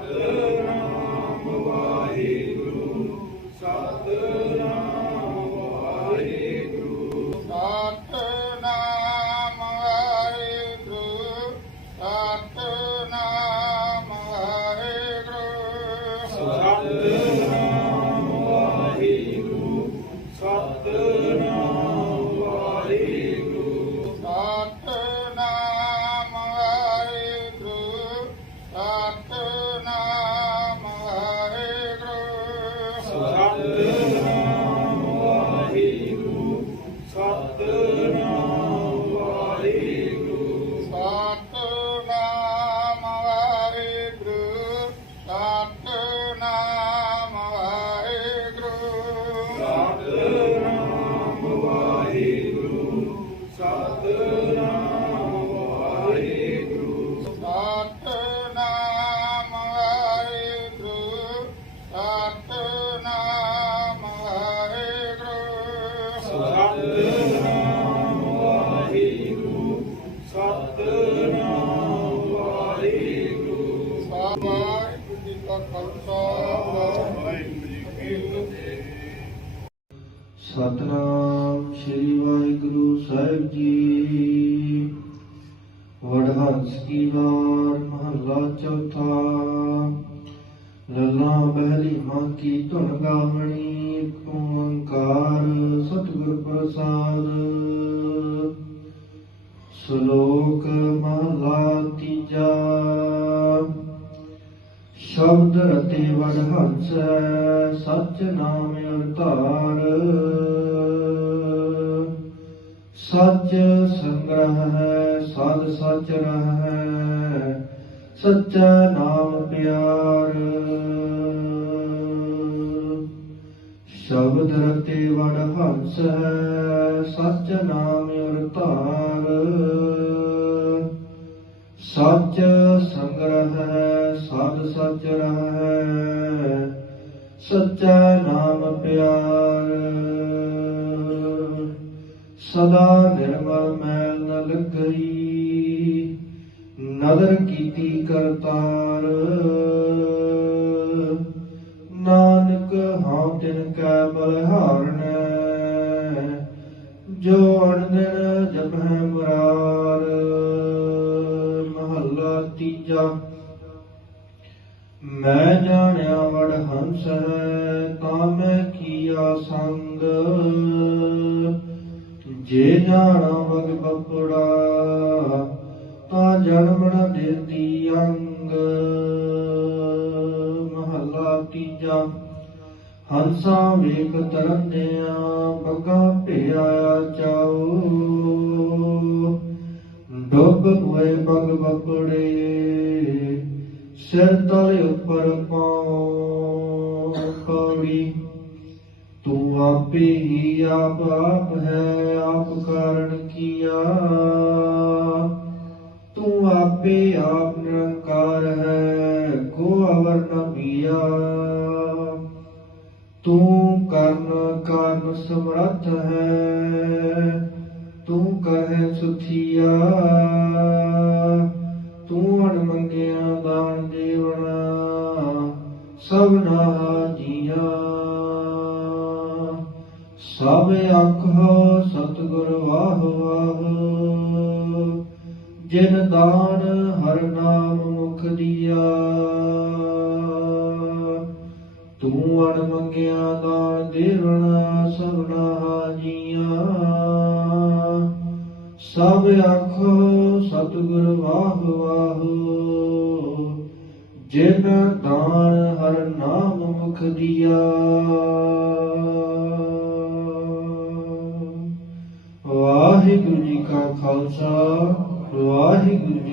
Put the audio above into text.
Hallelujah. Satnam ਸ੍ਰੀ ਵਾਹਿਗੁਰੂ ਸਾਹਿਬ ਜੀ। ਵਡਹੰਸ ਕੀ ਵਾਰ, ਮਹੱਲਾ ਚੌਥਾ। ਲੱਲਾ ਬਹਿਲੀ ਮਾਂ ਕੀ ਧੁਨ ਗਾਵਣੀ, ਓੰਕਾਰ ਸਤਿਗੁਰ ਪ੍ਰਸਾਦ। ਸ਼ਲੋਕ ਮਹਲਾ ਤੀਜਾ। ਸ਼ਬਦ ਰਤੇ ਵਡਹੰਸ ਸਚ ਨਾਮ ਅਰਤਾਰ ਸੱਚ ਸੰਗ੍ਰਹਿ ਹੈ ਸਾਧ ਸੱਚ ਰਹਿ, ਸੱਚਾ ਨਾਮ ਪਿਆਰ। ਸ਼ਬਦ ਰਤੇ ਹੈ, ਸੱਚ ਨਾਮ ਅਰਤਾਰ ਸੱਚ ਸੰਗ੍ਰਹਿ ਹੈ ਸਾਧ ਸੱਚ ਰਹੈ, ਸੱਚਾ ਨਾਮ ਪਿਆਰ। ਸਦਾ ਨਿਰਮਲ ਮੈਲ ਨ ਲੱਗਈ, ਨਦਰ ਕੀਤੀ ਕਰਤਾਰ ਨਾਨਕ ਹਾਂ ਤਿਨ ਕੈ ਬਲਿਹਾਰਣੈ ਜੋ ਅਣਦਿਨ ਜਪੈ ਮੁਰਾਰ। ਮਹੱਲਾ ਤੀਜਾ, ਮੈਂ ਜਾਣਿਆ ਵੜ ਹੰਸ ਹੈ, ਤਾਂ ਮੈਂ ਕੀਆ ਸੰਗ। ਜੇ ਜਾਣਾ ਵਗ ਬਪੜਾ ਤਾਂ ਜਨਮ ਨ ਦੇਤੀ ਅੰਗ। ਮਹੱਲਾ ਤੀਜਾ, ਹੰਸਾਂ ਵੇਖ ਤਰੰਦਿਆਂ ਬੱਗਾ ਭਿਆ ਚਾਉ। ਡੁੱਬ ਹੋਏ ਬਗ ਬਪੜੇ ਸਿਰ ਤਲ ਉੱਪਰ ਪਾਉ। ਤੂੰ ਆਪੇ ਹੀ ਆਪ ਆਪ ਹੈ ਆਪ ਕਾਰਨ ਕੀਆ ਤੂੰ ਆਪੇ ਆਪ ਨਿਰੰਕਾਰ ਹੈ ਕੋ ਅਵਰ ਨ ਪੀਆ ਤੂੰ ਕਰਨ ਕਾਰਨ ਸਮਰੱਥ ਹੈ ਤੂੰ ਕਹੈ ਸੁਥੀਆ ਤੂੰ ਅਣ ਮੰਗਿਆ ਦਾਨ ਦੇਵਣਾ ਸਭਨਾ ਜੀਆ ਸਭ ਆਖੋ ਸਤਿਗੁਰ ਵਾਹ ਵਾਹ। ਜਿਨ ਦਾਨ ਹਰ ਨਾਮ ਮੁਖ ਦੀਆ। ਤੂੰ ਅਣ ਮੰਗਿਆ ਦਾਨ ਦੇਵਣਾ ਸਭਨਾ ਜੀਆ। ਸਭ ਆਖੋ ਸਤਿਗੁਰ ਵਾਹ ਵਾਹ। ਜਿਨ ਦਾਨ ਹਰ ਨਾਮ ਮੁਖ ਦੀਆ। ਖਾਲਸਾ ਵਾਹਿਗੁਰੂ